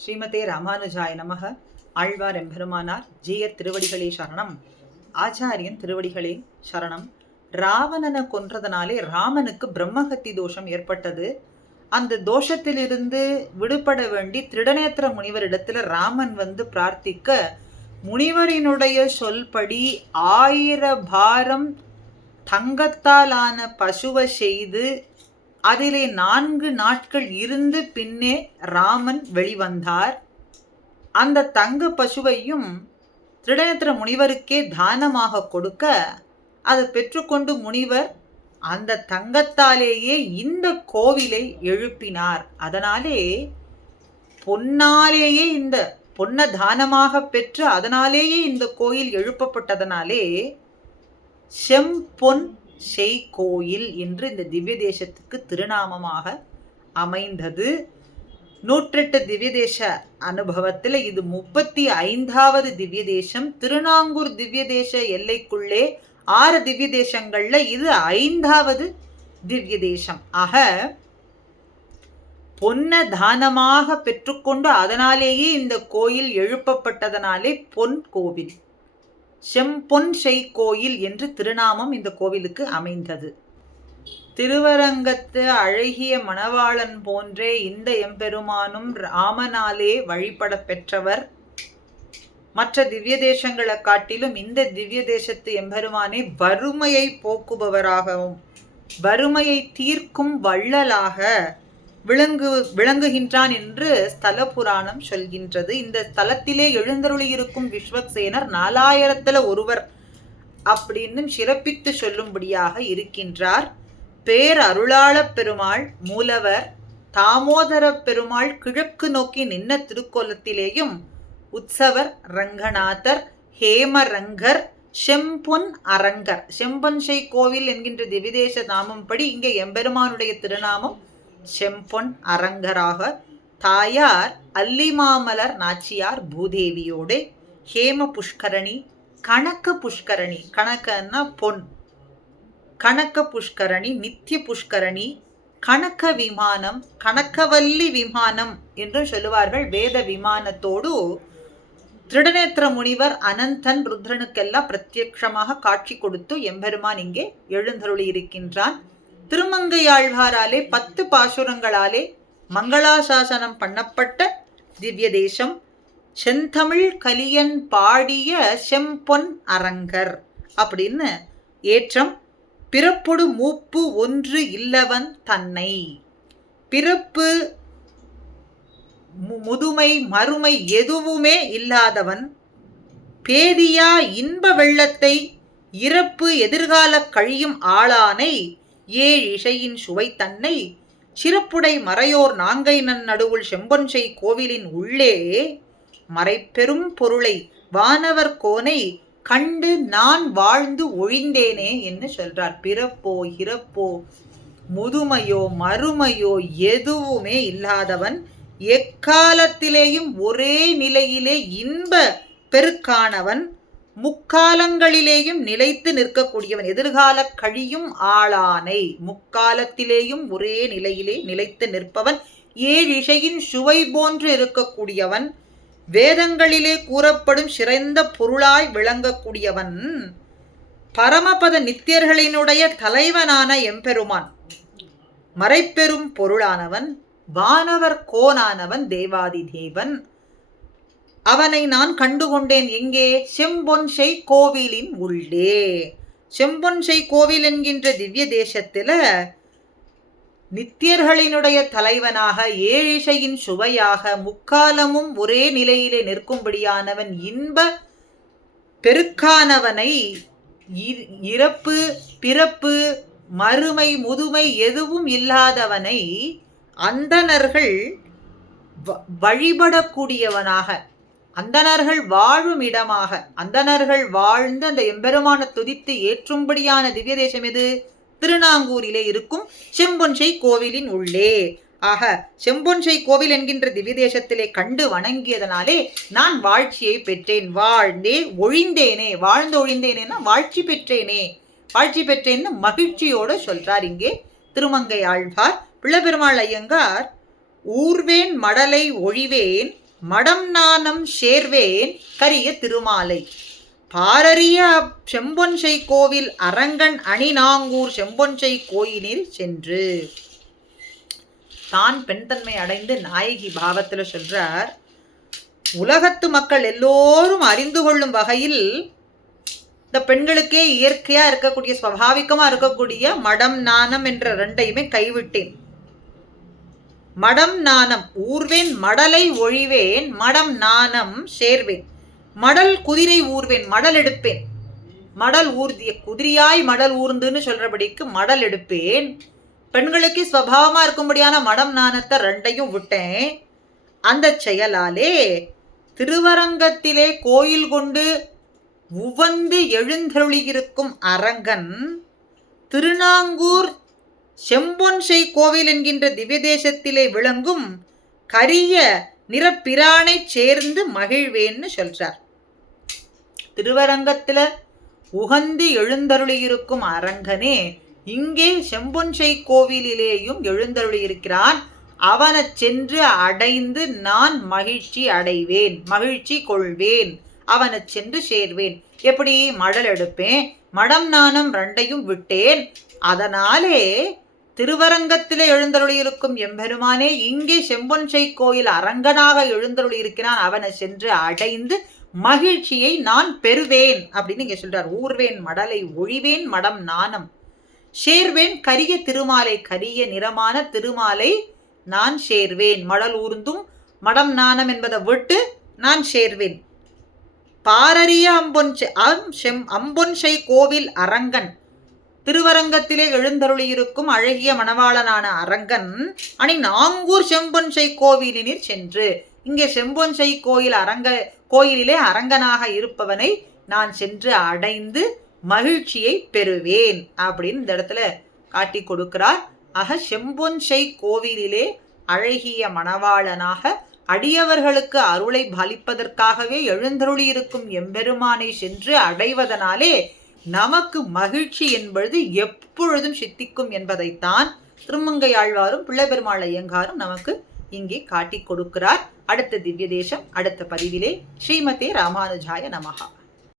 ஸ்ரீமதே ராமானுஜாய நமக. ஆழ்வார் எம்பெருமானார் ஜீயர் திருவடிகளே சரணம். ஆச்சாரியன் திருவடிகளே சரணம். ராவணனை கொன்றதனாலே ராமனுக்கு பிரம்மஹத்தி தோஷம் ஏற்பட்டது. அந்த தோஷத்திலிருந்து விடுபட வேண்டி திருடநேத்திர முனிவரிடத்துல ராமன் பிரார்த்திக்க, முனிவரினுடைய சொல்படி 1000 பாரம் தங்கத்தாலான பசுவை செய்து அதிலே 4 நாட்கள் இருந்து பின்னே ராமன் வெளிவந்தார். அந்த தங்க பசுவையும் திருடநேத்திர முனிவருக்கே தானமாக கொடுக்க, அதை பெற்றுக்கொண்டு முனிவர் அந்த தங்கத்தாலேயே இந்த கோவிலை எழுப்பினார். அதனாலே பொன்னாலேயே இந்த பொன்ன தானமாக பெற்று அதனாலேயே இந்த கோயில் எழுப்பப்பட்டதனாலே செம்பொன் கோயில் என்று இந்த திவ்ய தேசத்துக்கு திருநாமமாக அமைந்தது. 108 திவ்ய தேச அனுபவத்தில் இது 35வது திவ்ய தேசம். திருநாங்கூர் திவ்ய தேச எல்லைக்குள்ளே 6 திவ்ய தேசங்கள்ல இது 5வது திவ்ய தேசம். ஆக பொன்ன தானமாக பெற்றுக்கொண்டு அதனாலேயே இந்த கோயில் எழுப்பப்பட்டதனாலே பொன் கோவில், செம்பொன் கோயில் என்று திருநாமம் இந்த கோவிலுக்கு அமைந்தது. திருவரங்கத்து அழகிய மணவாளன் போன்றே இந்த எம்பெருமானும் ராமனாலே வழிபட பெற்றவர். மற்ற திவ்ய தேசங்களை காட்டிலும் இந்த திவ்ய தேசத்து எம்பெருமானே வறுமையை போக்குபவராகவும் வறுமையை தீர்க்கும் வள்ளலாக விளங்குகின்றான் என்று ஸ்தல புராணம் சொல்கின்றது. இந்த ஸ்தலத்திலே எழுந்தருளி இருக்கும் விஸ்வக்சேனர் 4000ல் ஒருவர் அப்படின்னு சிறப்பித்து சொல்லும்படியாக இருக்கின்றார். பேரருளாள பெருமாள் மூலவர் தாமோதர பெருமாள் கிழக்கு நோக்கி நின்ன திருக்கோலத்திலேயும் உற்சவர் ரங்கநாதர், ஹேமரங்கர், செம்பொன் அரங்கர், செம்பொன் கோவில் என்கின்ற திவிதேச நாமம் படி இங்கே எம்பெருமானுடைய திருநாமம் செம்பொன் அரங்கராக, தாயார் அல்லிமாமலர் நாச்சியார் பூதேவியோடு ஹேம புஷ்கரணி, கணக்க புஷ்கரணி, கணக்கன்னா பொன், கணக்க புஷ்கரணி, நித்திய புஷ்கரணி, கணக்க விமானம், கணக்கவல்லி விமானம் என்று சொல்லுவார்கள். வேத விமானத்தோடு திருடநேத்திர முனிவர் அனந்தன் ருத்ரனுக்கெல்லாம் பிரத்யட்சமாக காட்சி கொடுத்து எம்பெருமான் இங்கே எழுந்தருளி இருக்கின்றான். திருமங்கையாழ்வாராலே 10 பாசுரங்களாலே மங்களாசாசனம் பண்ணப்பட்ட திவ்ய தேசம். செந்தமிழ் கலியன் பாடிய செம்பொன் அரங்கர் அப்படின்னு ஏற்றம். பிறப்பொடு மூப்பு ஒன்று இல்லவன் தன்னை, பிறப்பு முதுமை மறுமை எதுவுமே இல்லாதவன், பேதியா இன்ப வெள்ளத்தை இறப்பு எதிர்கால கழியும் ஆளானை, 7 இசையின் சுவை தன்னை, சிறப்புடை மறையோர் நாங்கை நடுவுள் செம்பொன் கோவிலின் உள்ளே மறைப்பெரும் பொருளை வானவர் கோனை கண்டு நான் வாழ்ந்து ஒழிந்தேனே என்று சொல்றார். பிறப்போ இறப்போ முதுமையோ மறுமையோ எதுவுமே இல்லாதவன், எக்காலத்திலேயும் ஒரே நிலையிலே இன்ப பெருக்கானவன், முக்காலங்களிலேயும் நிலைத்து நிற்கக்கூடியவன், எதிர்கால கழியும் ஆளானை, முக்காலத்திலேயும் ஒரே நிலையிலே நிலைத்து நிற்பவன், 7 இசையின் சுவை போன்று இருக்கக்கூடியவன், வேதங்களிலே கூறப்படும் சிறந்த பொருளாய் விளங்கக்கூடியவன், பரமபத நித்தியர்களினுடைய தலைவனான எம்பெருமான், மறைப்பெரும் பொருளானவன், வானவர் கோனானவன், தேவாதி தேவன். அவனை நான் கண்டுகொண்டேன் எங்கே? செம்பொன் கோவிலின் உள்ளே. செம்பொன் கோவில் என்கின்ற திவ்ய தேசத்துல நித்தியர்களினுடைய தலைவனாக, 7 இசையின் சுவையாக, முக்காலமும் ஒரே நிலையிலே நிற்கும்படியானவன், இன்ப பெருக்கானவனை, இறப்பு பிறப்பு மறுமை முதுமை எதுவும் இல்லாதவனை அந்தணர்கள் வழிபடக்கூடியவனாக, அந்தணர்கள் வாழும் இடமாக, அந்தணர்கள் வாழ்ந்து அந்த எம்பெருமான துதித்து ஏற்றும்படியான திவ்ய தேசம் எது? திருநாங்கூரிலே இருக்கும் செம்பொன் கோவிலின் உள்ளே. ஆக செம்பொன் கோவில் என்கின்ற திவ்ய தேசத்திலே கண்டு வணங்கியதனாலே நான் வாழ்ச்சியை பெற்றேன். வாழ்ந்தே ஒழிந்தேனே, வாழ்ந்து ஒழிந்தேனேன்னா வாழ்ச்சி பெற்றேனே, வாழ்ச்சி பெற்றேன்னு மகிழ்ச்சியோடு சொல்றார் இங்கே திருமங்கை ஆழ்வார். பிள்ளபெருமாள் ஐயங்கார் ஊர்வேன் மடலை ஒழிவேன் மடம் நாணம் சேர்வேன் கரிய திருமாலை பாரறிய செம்பொன்சை கோவில் அரங்கன் அணிநாங்கூர் செம்பொன்சை கோயிலில் சென்று. தான் பெண் தன்மை அடைந்து நாயகி பாவத்தில் சொல்றார். உலகத்து மக்கள் எல்லோரும் அறிந்து கொள்ளும் வகையில் இந்த பெண்களுக்கே இயற்கையா இருக்கக்கூடிய சுவாபாவிகமா இருக்கக்கூடிய மடம் நாணம் என்ற ரெண்டையுமே கைவிட்டேன். மடம் நாணம் ஊர்வேன் மடலை ஒழிவேன் மடம் நாணம் சேர்வேன். மடல் குதிரை ஊர்வேன் மடல் எடுப்பேன். மடல் ஊர்திய குதிரையாய் மடல் ஊர்ந்துன்னு சொல்றபடிக்கு மடல் எடுப்பேன். பெண்களுக்கு ஸ்வபாவமா இருக்கும்படியான மடம் நாணத்தை ரெண்டையும் விட்டேன். அந்த செயலாலே திருவரங்கத்திலே கோயில் கொண்டு உவந்து எழுந்தருளியிருக்கும் அரங்கன் திருநாங்கூர் செம்பொன்சை கோவில் என்கின்ற திவ்ய தேசத்திலே விளங்கும் கரிய நிறப்பிரானை சேர்ந்து மகிழ்வேன்னு சொல்றார். திருவரங்கத்துல உகந்து எழுந்தருளியிருக்கும் அரங்கனே இங்கே செம்பொன்சை கோவிலிலேயும் எழுந்தருளியிருக்கிறான். அவனை சென்று அடைந்து நான் மகிழ்ச்சி அடைவேன், மகிழ்ச்சி கொள்வேன், அவனை சென்று சேர்வேன். எப்படி? மடல் எடுப்பேன், மடம் நாணம் ரெண்டையும் விட்டேன். அதனாலே திருவரங்கத்திலே எழுந்தருளியிருக்கும் எம்பெருமானே இங்கே செம்பொன்சை கோயில் அரங்கனாக எழுந்தருளியிருக்கிறான். அவனை சென்று அடைந்து மகிழ்ச்சியை நான் பெறுவேன் அப்படின்னு இங்க சொல்றார். ஊர்வேன் மடலை ஒழிவேன் மடம் நாணம் சேர்வேன் கரிய திருமாலை கரிய நிறமான திருமாலை நான் சேர்வேன். மடல் ஊர்ந்தும் மடம் நாணம் என்பதை விட்டு நான் சேர்வேன். பாரறிய அம்பொன்சை கோவில் அரங்கன் திருவரங்கத்திலே எழுந்தருளியிருக்கும் அழகிய மணவாளனான அரங்கன் நாங்கூர் செம்பொன்சை கோவிலினில் சென்று. இங்கே செம்பொன்சை கோயிலிலே அரங்கனாக இருப்பவனை நான் சென்று அடைந்து மகிழ்ச்சியை பெறுவேன் அப்படின்னு இந்த இடத்துல காட்டி கொடுக்கிறார். ஆக செம்பொன்சை கோவிலிலே அழகிய மணவாளனாக அடியவர்களுக்கு அருளை பாலிப்பதற்காகவே எழுந்தருளியிருக்கும் எம்பெருமானை சென்று அடைவதனாலே நமக்கு மகிழ்ச்சி என்பது எப்பொழுதும் சித்திக்கும் என்பதைத்தான் திருமங்கையாழ்வாரும் பிள்ளைபெருமாள் ஐயங்காரும் நமக்கு இங்கே காட்டி கொடுக்கிறார். அடுத்த திவ்ய தேசம் அடுத்த பதிவிலே. ஸ்ரீமதே ராமானுஜாய நமஹா.